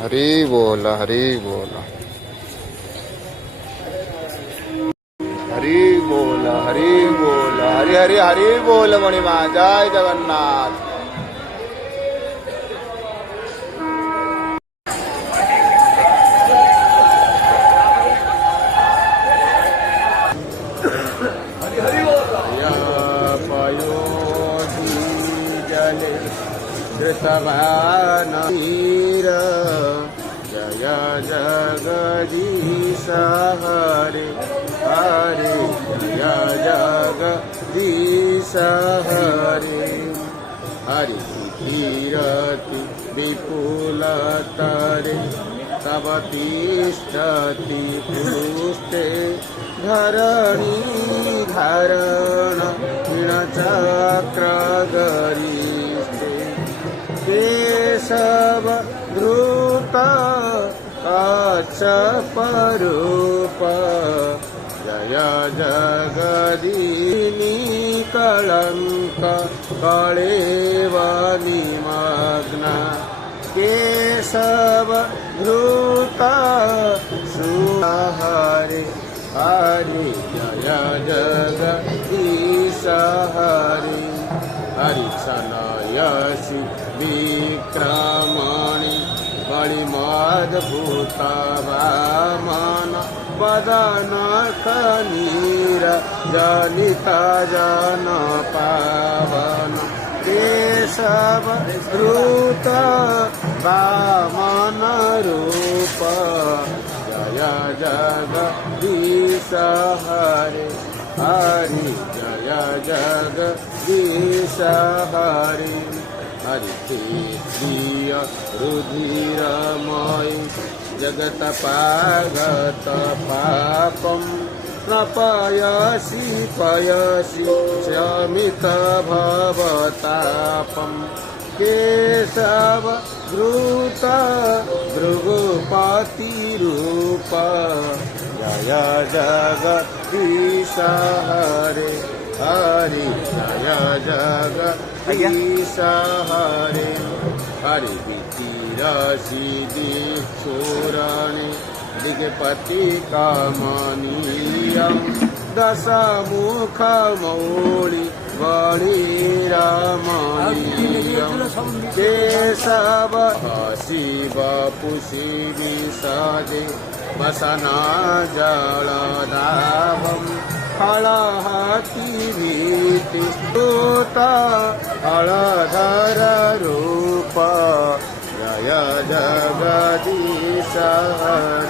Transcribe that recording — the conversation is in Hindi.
हरी बोल हरी बोल हरी बोल हरी बोल हरी हरी हरी बोल मणिमा जय जगन्नाथ। जले धृतवानीर जय जगदीश हरे हरे जय जगदीश हरे हरि कीरति विपुलतरे तव तिष्ठति पुरुष्टे धरणी धारण चक्रगरिष्ठे केशव धृत कच्छपरूप जय जगदीनी कलंक कलेव निमग्ना केशव धृत सुहरे हरे जय जगदीश हरे हरि सनयसि विक्रमणि बलिमद्भुत वामन वदन कनीर जनित जन पावन केशव धृत वामन रूप जय जगदीश हरे हरि जय जगदीश हरे हरि प्रिय रुधिरमय जगत पागत पापं प्रपयसि पयसि शमित भवतापं केशव धृत भृगुपति रूप जय जगदीश हरे हरि जय जगदीश हरे हरि वितीरसि दिक्षुरणे दिग्पति कमनीयं दशमुखमौळि बलिरमणीयं केशव शिव पुषि विसजे वसना जलदाभं हलहति भीति दूत हलधर रूप जय जगदीश हरे